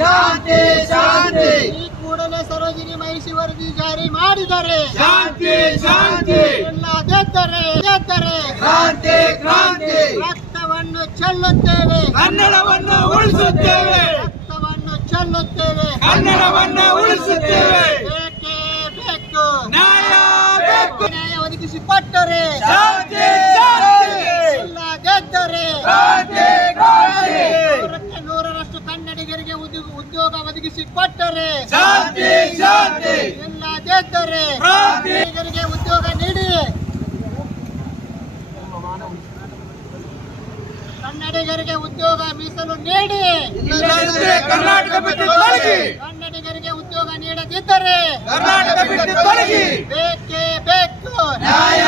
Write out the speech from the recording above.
ಶಾಂತಿ ಶಾಂತಿ. ಈ ಕೂಡಲೇ ಸರೋಜಿನಿ ಮಹಿಷಿ ವರದಿ ಜಾರಿ ಮಾಡಿದರೆ ಶಾಂತಿ ಶಾಂತಿ. ಎಲ್ಲ ಗೆದ್ದರೆ ಕ್ರಾಂತಿ ಕ್ರಾಂತಿ. ರಕ್ತವನ್ನು ಚೆಲ್ಲುತ್ತೇವೆ, ಕನ್ನಡವನ್ನು ಉಳಿಸುತ್ತೇವೆ, ರಕ್ತವನ್ನು ಚೆಲ್ಲುತ್ತೇವೆ, ಕನ್ನಡವನ್ನು ಉಳಿಸುತ್ತೇವೆ. ಬೇಕೇ ಬೇಕು, ನ್ಯಾಯ ಬೇಕು. ನ್ಯಾಯ ಒದಗಿಸಿಕೊಟ್ಟರೆ ಶಾಂತಿ ಶಾಂತಿ. ಎಲ್ಲ ಗೆದ್ದರೆ ಕ್ರಾಂತಿ ಕ್ರಾಂತಿ. 100% ಕನ್ನಡಿಗರಿಗೆ ಉದ್ಯೋಗ ಒದಗಿಸಿಕೊಟ್ಟರೆ ಶಾಂತಿ ಶಾಂತಿ. ಎಲ್ಲ ಗೆದ್ದರೆ ಕ್ರಾಂತಿ. ಕನ್ನಡಿಗರಿಗೆ ಉದ್ಯೋಗ ನೀಡಿ, ಕನ್ನಡಿಗರಿಗೆ ಉದ್ಯೋಗ ಮೀಸಲು ನೀಡಿ, ಇಲ್ಲದಿದ್ದರೆ ಕರ್ನಾಟಕ ಬಿಟ್ಟು ತೊಲಗಿ. ಕನ್ನಡಿಗರಿಗೆ ಉದ್ಯೋಗ ನೀಡದಿದ್ದರೆ ಕರ್ನಾಟಕ ಬಿಟ್ಟು ತೊಲಗಿ. ಬೇಕೇ ಬೇಕು, ನ್ಯಾಯ